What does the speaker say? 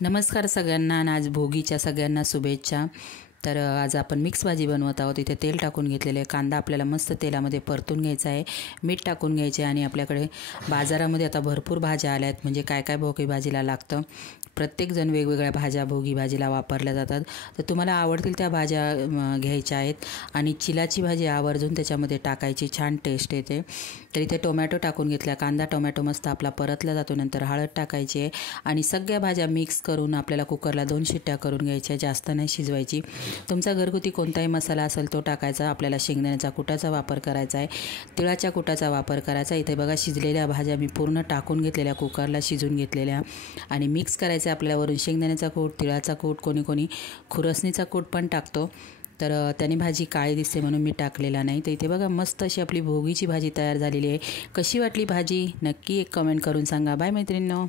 नमस्कार सगळ्यांना आणि आज भोगीच्या सगळ्यांना शुभेच्छा। तर आज आपण मिक्स भाजी बनवत आहोत। इथे तेल टाकून घेतलेले आहे, कांदा आपल्याला मस्त तेलामध्ये परतून घ्यायचा आहे, मीठ टाकून घ्यायचे आणि आपल्याकडे बाजारामध्ये आता भरपूर भाज्या आल्या आहेत, म्हणजे काय काय भोगी भाजीला लागतं। प्रत्येक जण वेगवेगळ्या भाज्या भोगी भाजीला वापरल्या जातात। तर तुम्हाला आवडतील त्या भाज्या घ्यायच्या आहेत आणि चिलाची भाजी आवर्जून त्याच्यामध्ये टाकायची, छान टेस्ट येते। तर इथे टोमॅटो टाकून घेतला, कांदा टोमॅटो मस्त आपला परतला जातो, नंतर हळद टाकायची आहे आणि सगळ्या भाज्या मिक्स करून आपल्याला कुकरला 2 शिट्ट्या करून घ्यायच्या, जास्त नाही शिजवायची। तुमचा घरगुती कोणताही मसाला असेल तो टाकायचा, आपल्याला शेंगदाण्याचा कुटाचा वापर करायचा आहे, तिळाच्या कुटाचा वापर करायचा। इथे बघा शिजलेल्या भाज्या मी पूर्ण टाकून घेतलेल्या, कुकरला शिजून घेतलेल्या आणि मिक्स करायचं आपल्याला। वरून शेंगदाण्याचा कूट, तिळाचा कूट, कोणी कोणी खुरसणीचा कूट पण टाकतो, तर त्याने भाजी काळी दिसते म्हणून मी टाकलेला नाही। तर इथे बघा मस्त अशी आपली भोगीची भाजी तयार झालेली आहे। कशी वाटली भाजी नक्की एक कमेंट करून सांगा। बाय मैत्रिणींनो।